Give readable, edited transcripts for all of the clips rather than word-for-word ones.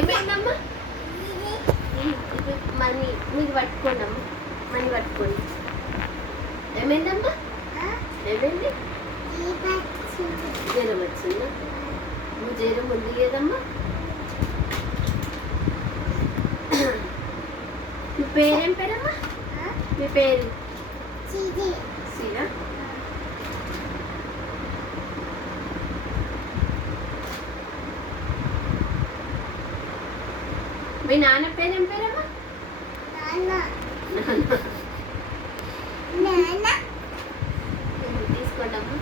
ఏమైందమ్మా? మనీ మీరు పట్టుకోండి అమ్మా, మనీ పట్టుకోండి. ఏమైందమ్మా? ఏమైంది? జ్వరం వచ్చిందా? నువ్వు జ్వరం ఉంది లేదమ్మా? మీ పేరేం పేరమ్మా? మీ పేరు సీరా? మీ నాన్న పేరేం పేరమ్మా? తీసుకోండమ్మా.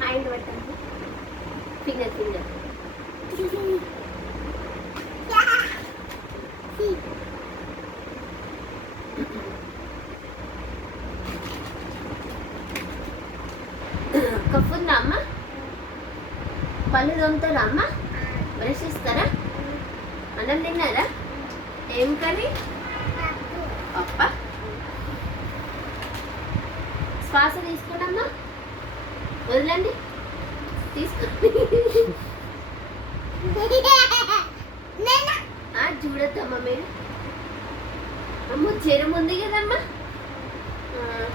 హ్యాండ్ పట్టండి. ఫింగర్ ఫింగర్ కఫ్ ఉందా అమ్మ? పళ్ళు తోముతారా అమ్మ? బ్రష్ ఇస్తారా? అన్నం తిన్నారా? ఏం కర్రీ? పప్ప. శ్వాస తీసుకోండమ్మా, వదలండి, తీసుకోండి. చూడద్దమ్మా మీరు. అమ్మ జ్వరం ఉంది కదమ్మా,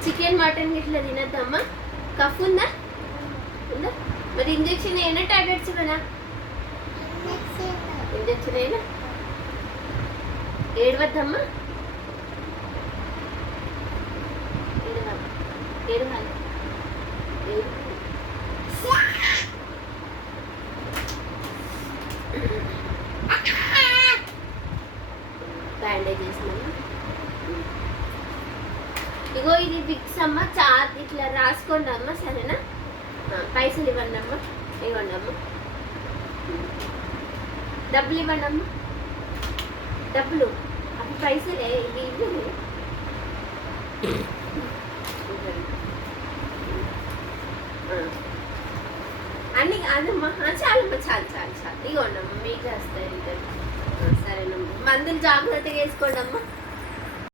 చికెన్ మటన్ ఇట్లా తినద్దమ్మా. కఫ్ ఉందా? ఉందా? మరి ఇంజక్షన్ అయినా టాబ్లెట్స్ ఇవ్వనా? ఇంజక్షన్ అయినా. ఏడవద్దమ్మా, ఏడవాలి, ఏడవాలి. బ్యాండేజ్ చేసినామా? ఇగో ఇది విక్స్ అమ్మ, చార్ట్ ఇట్లా రాసుకోండి అమ్మ, సరేనా? పైసలు ఇవ్వండి అమ్మ, ఇవ్వండి అమ్మ, డబ్బులు ఇవ్వండి అమ్మ, డబ్బులు. అవి పైసలే, ఇవి ఇవి. అన్ని కాదమ్మా, చాలమ్మా, చాలు చాలు చాలు. ఇవ్వండి అమ్మ, మీకు వస్తాయి. సరేనమ్మా, మందులు జాగ్రత్తగా వేసుకోండి అమ్మ.